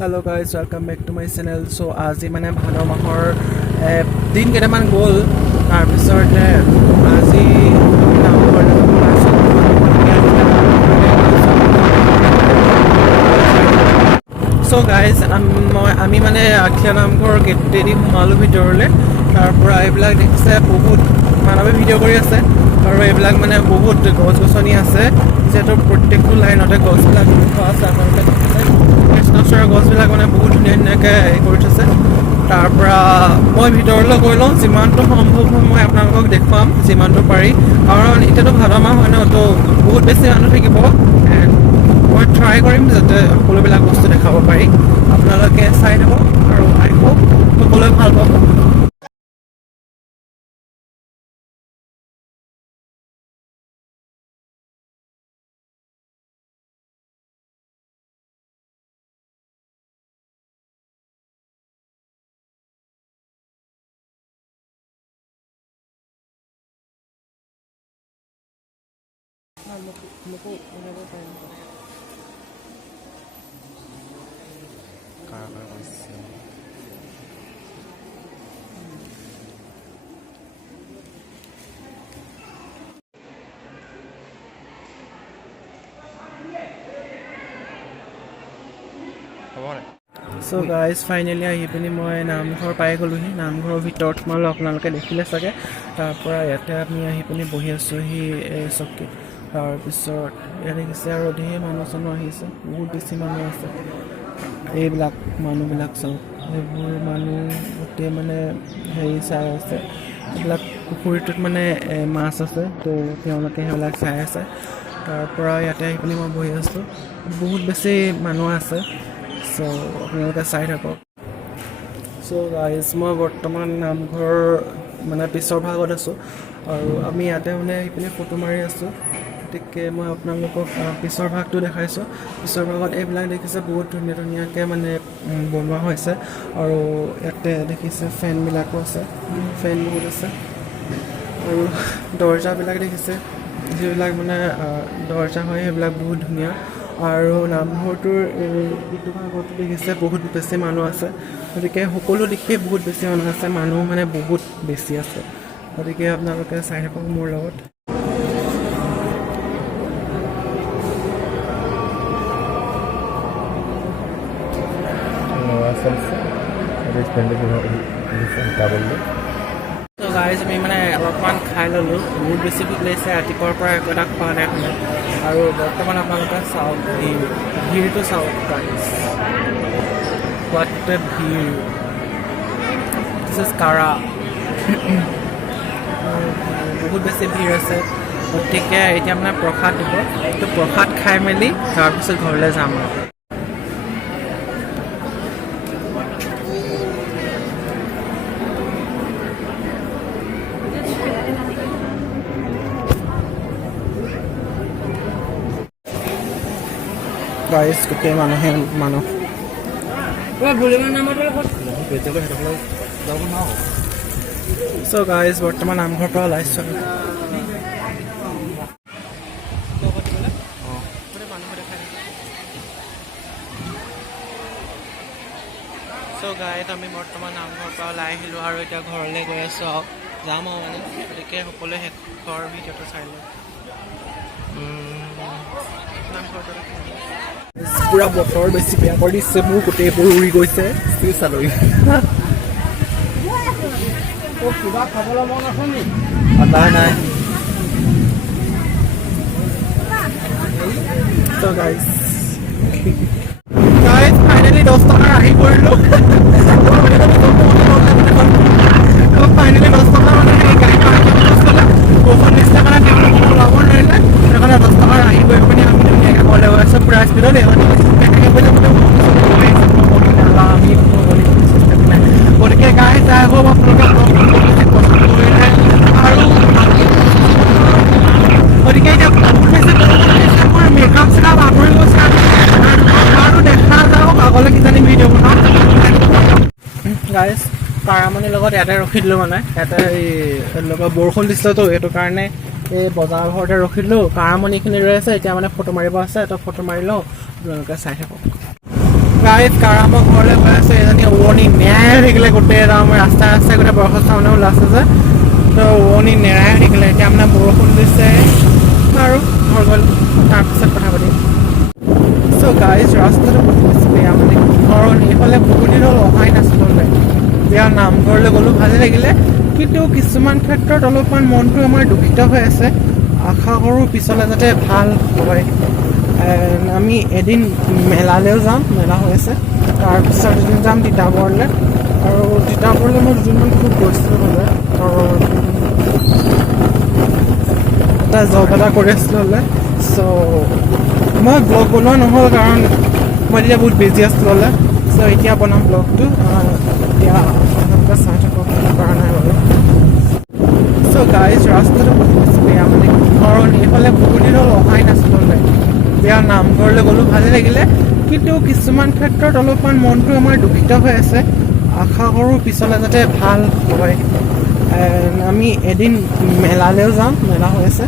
Hello guys, welcome back to my channel. So আজি মানে ভাদ মাহৰ দিন কেইটামান গ'ল তাৰপিছত আজি So guys, আমি মানে আথখেলিয়া নামঘৰ গেটেদি সোমালোঁ ভিতৰলৈ। তাৰ পৰা এইবিলাক দেখিছে বহুত মানৱে ভিডিঅ' কৰি আছে আৰু এইবিলাক মানে বহুত গছ গছনি আছে যিহেতু প্ৰত্যেকটো লাইনতে গছবিলাক থোৱা আছে। আপোনালোকে দেখিছে কৃষ্ণচূড়াৰ গছবিলাক মানে বহুত ধুনীয়া ধুনীয়াকৈ হেৰি কৰি থৈছে। তাৰ পৰা মই ভিতৰলৈ গৈ লওঁ, যিমানটো সম্ভৱ হয় মই আপোনালোকক দেখুৱাম যিমানটো পাৰি, কাৰণ এতিয়াতো ভাদ মাহ হয় ন, তো বহুত বেছি মানুহ থাকিব। মই ট্ৰাই কৰিম যাতে সকলোবিলাক বস্তু দেখাব পাৰি। আপোনালোকে চাই থাকক আৰু আই হোপ সকলোৱে ভাল পাব। So guys, finally আহি পিনি মই নামঘৰ পাই গ'লোহি। নামঘৰৰ ভিতৰত সোমালোঁ, আপোনালোকে দেখিলে চাগে। তাৰ পৰা ইয়াতে আমি আহি পিনি বহি আছোঁহি চকীত। তাৰপিছত ইয়াত দেখিছে আৰু ধেৰ মানুহ চানুহ আহিছে, বহুত বেছি মানুহ আছে। এইবিলাক মানুহবিলাক চাওক, সেইবোৰ মানুহ গোটেই মানে হেৰি চাই আছে। এইবিলাক পুখুৰীটোত মানে মাছ আছে, তো তেওঁলোকে সেইবিলাক চাই আছে। তাৰ পৰা ইয়াতে আহি পিনি মই বহি আছোঁ, বহুত বেছি মানুহ আছে। চ' আপোনালোকে চাই থাকক। চ' গাইজ, মই বৰ্তমান নামঘৰ মানে পিছৰ ভাগত আছোঁ আৰু আমি ইয়াতে মানে আহি পিনি ফটো মাৰি আছোঁ। গতিকে মই আপোনালোকক পিছৰ ভাগটো দেখাইছোঁ। পিছৰ ভাগত এইবিলাক দেখিছে বহুত ধুনীয়া ধুনীয়াকৈ মানে বনোৱা হৈছে আৰু ইয়াতে দেখিছে ফেনবিলাকো আছে, ফেন বহুত আছে আৰু দৰ্জাবিলাক দেখিছে, যিবিলাক মানে দৰ্জা হয় সেইবিলাক বহুত ধুনীয়া। আৰু নামঘৰটোৰ ইটো ভাগতো দেখিছে বহুত বেছি মানুহ আছে। গতিকে সকলো দিশে বহুত বেছি মানুহ আছে, মানুহ মানে বহুত বেছি আছে। গতিকে আপোনালোকে চাই থাকক মোৰ লগত। গাইজ, আমি মানে অলপমান খাই ল'লোঁ, বহুত বেছি ভোক লাগিছে, ৰাতিপুৱাৰ পৰা একো এটা খোৱা নাই মানে। আৰু বৰ্তমান আপোনালোকে চাওক, ভিৰটো চাওক গাইজ, হোৱাট এ ভিৰ, দিছ ইজ কাৰা। বহুত বেছি ভিৰ আছে। গতিকে এতিয়া মানে প্ৰসাদ দিব, তো প্ৰসাদ খাই মেলি তাৰপিছত ঘৰলৈ যাম আৰু। গাইজ, গোটেই মানুহে মানুহ। চ' গাইজ, বৰ্তমান নামঘৰৰ পৰা ওলাইছোঁ। চ' গাইজ, আমি বৰ্তমান নামঘৰৰ পৰা ওলাই আহিলোঁ আৰু এতিয়া ঘৰলৈ গৈ আছোঁ আৰু যাম আৰু মানে। গতিকে সকলোৱে শেষৰ ভিডিঅ'টো চাই লওঁ। পুৰা বতৰ বেছি বেয়া কৰি দিছে, মোৰ গোটেইবোৰ উৰি গৈছে। চালৈ কিবা খাবলৈ মন আছে নি? নাই নাই। So guys, ফাইনেলি 10 টকাৰ আহি পৰিলোঁ। ফাইনেলি 10 টকা মানে সেই গাড়ী বৰষুণ দিছিলে মানে তেওঁলোকে ওলাব নোৱাৰিলে, সেইকাৰণে 10 টকাৰ আহি গৈ পিনি আমি ধুনীয়াকৈ ঘৰলৈ গৈ আছোঁ পুৰা স্পীডত। গতিকে গাইজ, আই হোপ আপোনালোকে পচন্দ কৰিলে। আৰু গতিকে এতিয়া মই মেকআপ চেকআপ আগুৰি গৈছে আৰু দেখা যাওক আগলৈ কিজানি ভিডিঅ' বনাওঁ। গাইজ, কাৰামণিৰ লগত ইয়াতে ৰখি দিলোঁ, মানে ইয়াতে এই লগত বৰষুণ দিছিলেতো, সেইটো কাৰণে এই বজাৰ ঘৰতে ৰখি দিলোঁ। কাৰামণিখিনি ৰৈ আছে, এতিয়া মানে ফটো মাৰিব আছে, তো ফটো মাৰি লওঁ, আপোনালোকে চাই থাকক। গাড়ীত কাৰামৰ ঘৰলৈ গৈ আছোঁ। এজনী উৰণি নেৰাই থাকিলে গোটেই ৰাস্তাই ৰাস্তাই গোটেই বৰষষ্ঠ মানে ওলাইছে যে, তো উৰণি নেৰাই থাকিলে। এতিয়া মানে বৰষুণ দিছে আৰু ঘৰ গ'ল, তাৰপিছত কথা পাতিম। চ' গাইজ ৰাস্তাটো বহুত বেছি বেয়া মানে, কাৰণ এইফালে বহুত দিন হ'ল অহাই নাছিলোঁ। এতিয়া নামঘৰলৈ গ'লোঁ, ভালেই লাগিলে, কিন্তু কিছুমান ক্ষেত্ৰত অলপমান মনটো আমাৰ দুখিত হৈ আছে। আশা কৰোঁ পিছলৈ যাতে ভাল হয়। আমি এদিন মেলালৈও যাম, মেলা হৈ আছে, তাৰপিছত এদিন যাম তিতাবৰলৈ। আৰু তিতাবৰলৈ মই দুদিনমান খুব গৈছিলোঁ হ'লে, কাৰণ এটা জব এটা কৰি আছিলোঁ হ'লে। চ' মই ব্লগ বনোৱা নহ'ল, কাৰণ মই তেতিয়া বহুত বিজি আছিলোঁ হ'লে। চ' এতিয়া বনাম ব্লগটো, এতিয়া আপোনালোকে চাই থাকক, কৰা নাই বাৰু। চ' গাইজ ৰাস্তাটো বহুত বেছি বেয়া মানে, কাৰণ এইফালে বহুত দিন হ'ল অহাই নাছিলোঁ। এতিয়া নামঘৰলৈ গ'লোঁ, ভালেই লাগিলে, কিন্তু কিছুমান ক্ষেত্ৰত অলপমান মনটো আমাৰ দুখিত হৈ আছে। আশা কৰোঁ পিছলৈ যাতে ভাল হয়। আমি এদিন মেলালৈও যাম, মেলা হৈ আছে,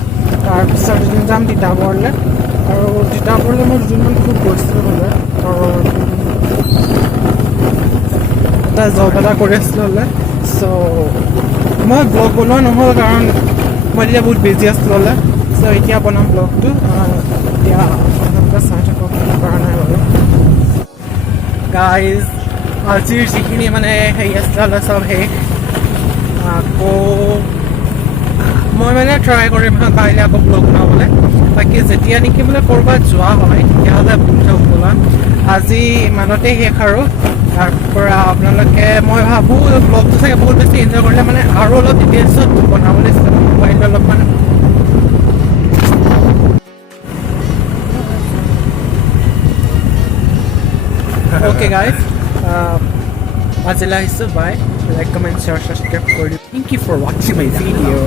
তাৰপিছত এদিন যাম তিতাবৰলৈ। আৰু তিতাবৰলৈ মই দুদিনমান খুব গৈছিলোঁ হ'লে, কাৰণ এটা জব এটা কৰি আছিলোঁ হ'লে। চ' মই ব্লগ বনোৱা নহ'ল, কাৰণ মই তেতিয়া বহুত বিজি আছিলোঁ হ'লে। চ' এতিয়া বনাম ব্লগটো, এতিয়া আপোনালোকে চাই থাকক, কৰা নাই বাৰু। গাইজ আজিৰ যিখিনি মানে হেৰি আছিলে চব শেষ। আকৌ মই মানে ট্ৰাই কৰিম কাইলৈ আকৌ ব্লগ বনাবলৈ। বাকী যেতিয়া নেকি বোলে ক'ৰবাত যোৱা হয়, তেতিয়াহ'লে ব্লগ বনাম। আজি ইমানতে শেষ আৰু তাৰপৰা আপোনালোকে, মই ভাবোঁ ব্লগটো চাগে বহুত বেছি এনজয় কৰিলে, মানে আৰু অলপ ডিটেইলছত বনাবলৈ চেষ্টা কৰিম। মোবাইলটো অলপমান okay guys, আজিলৈ আহিছোঁ, বাই। লাইক, কমেণ্ট, শ্বেয়াৰ, ছাবস্ক্ৰাইব কৰি দিম। Thank you for watching my video.